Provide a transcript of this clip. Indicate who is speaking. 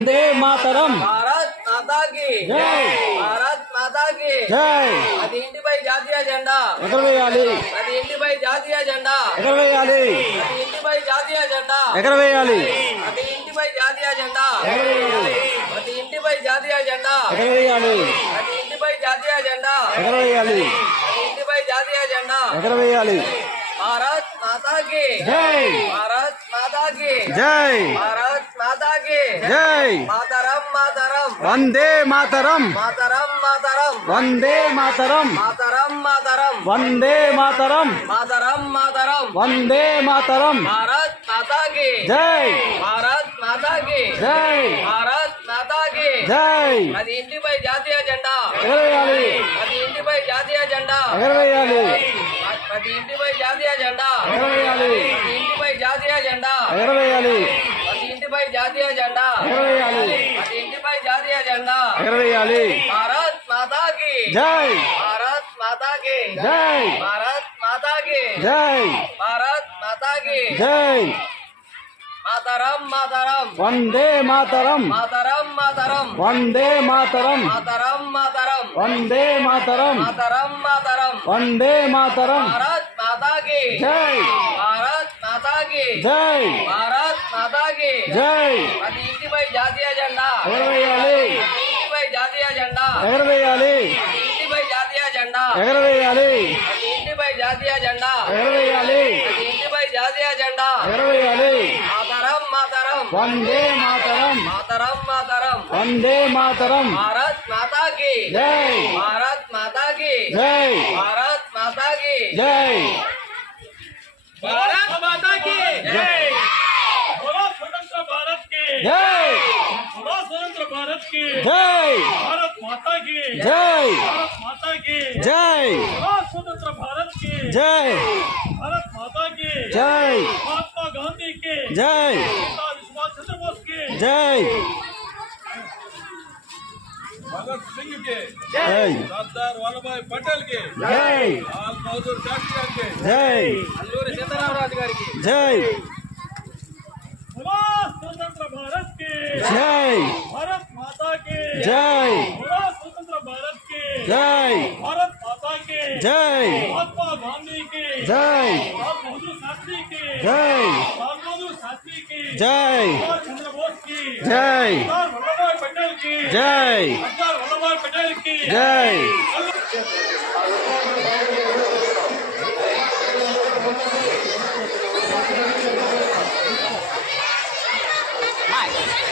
Speaker 1: वंदे मातरम।
Speaker 2: भारत माता की
Speaker 1: जय।
Speaker 2: भारत माता की
Speaker 1: జై
Speaker 2: అది ఇంటిపై జాతీయ జెండా
Speaker 1: ఎగరవేయాలి
Speaker 2: అది ఇంటిపై జాతీయ జెండా
Speaker 1: ఎగరవేయాలి
Speaker 2: అది ఇంటిపై జాతీయ జెండా
Speaker 1: ఎగరవేయాలి
Speaker 2: అది ఇంటిపై జాతీయ జెండా
Speaker 1: ఎగరవేయాలి
Speaker 2: అది ఇంటిపై జాతీయ జెండా
Speaker 1: ఎగరవేయాలి
Speaker 2: అది ఇంటిపై జాతీయ జెండా
Speaker 1: ఎగరవేయాలి
Speaker 2: అది ఇంటిపై జాతీయ జెండా
Speaker 1: ఎగరవేయాలి।
Speaker 2: भारत माता की
Speaker 1: జై
Speaker 2: भारत माता की
Speaker 1: జై
Speaker 2: भारत माता की
Speaker 1: జై
Speaker 2: मातरम मातरम
Speaker 1: వందే మాతరం
Speaker 2: मातरम मातरम
Speaker 1: వందే మాతరం
Speaker 2: मातरम मातरम
Speaker 1: వందే మాతరం
Speaker 2: मातरम मातरम
Speaker 1: వందే మాతరం।
Speaker 2: भारत माता की
Speaker 1: జై
Speaker 2: भारत माता की
Speaker 1: జై
Speaker 2: भारत माता की
Speaker 1: జై
Speaker 2: అది ఇంటిపై జాతీయ జెండా
Speaker 1: ఎగరవేయాలి
Speaker 2: అది ఇంటిపై జాతీయ జెండా
Speaker 1: ఎగరవేయాలి
Speaker 2: అది ఇంటిపై జాతీయ జెండా
Speaker 1: ఎగరవేయాలి
Speaker 2: అది ఇంటిపై జాతీయ జెండా
Speaker 1: ఎగరవేయాలి
Speaker 2: అది ఇంటిపై జాతీయ జెండా
Speaker 1: ఎగరవేయాలి
Speaker 2: అది ఇంటిపై జాతీయ జెండా
Speaker 1: ఎగరవేయాలి।
Speaker 2: भारत माता की
Speaker 1: జై
Speaker 2: भारत माता की
Speaker 1: జై
Speaker 2: भारत माता की
Speaker 1: జై
Speaker 2: भारत माता की
Speaker 1: జై
Speaker 2: मातरम मातरम
Speaker 1: వందే మాతరం
Speaker 2: मातरम मातरम
Speaker 1: వందే మాతరం
Speaker 2: मातरम मातरम
Speaker 1: వందే మాతరం
Speaker 2: मातरम मातरम
Speaker 1: వందే మాతరం।
Speaker 2: भारत माता की
Speaker 1: జై
Speaker 2: भारत माता की
Speaker 1: జై
Speaker 2: भारत माता की
Speaker 1: జై
Speaker 2: అది ఇంటిపై జాతీయ జెండా
Speaker 1: ఎగరవేయాలి
Speaker 2: అది ఇంటిపై జాతీయ జెండా
Speaker 1: ఎగరవేయాలి
Speaker 2: అది ఇంటిపై జాతీయ జెండా
Speaker 1: ఎగరవేయాలి
Speaker 2: అది ఇంటిపై జాతీయ జెండా
Speaker 1: ఎగరవేయాలి
Speaker 2: అది ఇంటిపై జాతీయ జెండా
Speaker 1: ఎగరవేయాలి।
Speaker 2: मातरम मातरम
Speaker 1: వందే మాతరం
Speaker 2: मातरम मातरम
Speaker 1: వందే మాతరం।
Speaker 2: भारत माता की
Speaker 1: జై
Speaker 2: भारत माता की
Speaker 1: జై
Speaker 2: भारत माता की
Speaker 1: జై
Speaker 2: भारत माता की
Speaker 1: జై
Speaker 3: बोलो स्वतंत्र भारत की
Speaker 1: జై
Speaker 3: बोलो स्वतंत्र भारत की
Speaker 1: జై
Speaker 3: भारत माता की
Speaker 1: జై
Speaker 3: भारत माता की
Speaker 1: జై
Speaker 3: बोलो स्वतंत्र भारत की
Speaker 1: జై
Speaker 3: भारत माता की
Speaker 1: జై
Speaker 3: महात्मा गांधी की
Speaker 1: జై
Speaker 3: नेताजी सुभाष चंद्र बोस की
Speaker 1: జై
Speaker 4: भगत सिंह के
Speaker 1: జై
Speaker 4: सरदार वल्लभ भाई पटेल के
Speaker 1: జై
Speaker 4: लाल बहादुर शास्त्री के
Speaker 1: జై
Speaker 2: అల్లూరి సీతారామరాజు గారికి
Speaker 1: జై
Speaker 3: बोलो स्वतंत्र भारत की
Speaker 1: జై
Speaker 3: भारत माता की
Speaker 1: జై
Speaker 3: बोलो स्वतंत्र भारत की
Speaker 1: జై
Speaker 3: भारत माता की
Speaker 1: జై
Speaker 3: महात्मा गांधी की
Speaker 1: జై
Speaker 3: लाल बहादुर शास्त्री की
Speaker 1: జై
Speaker 3: लाल बहादुर शास्त्री की
Speaker 1: జై
Speaker 3: सुभाष चंद्र बोस की
Speaker 1: జై
Speaker 3: सरदार वल्लभ भाई पटेल की
Speaker 1: జై
Speaker 3: सरदार वल्लभ भाई पटेल की
Speaker 1: జై
Speaker 2: హాయ్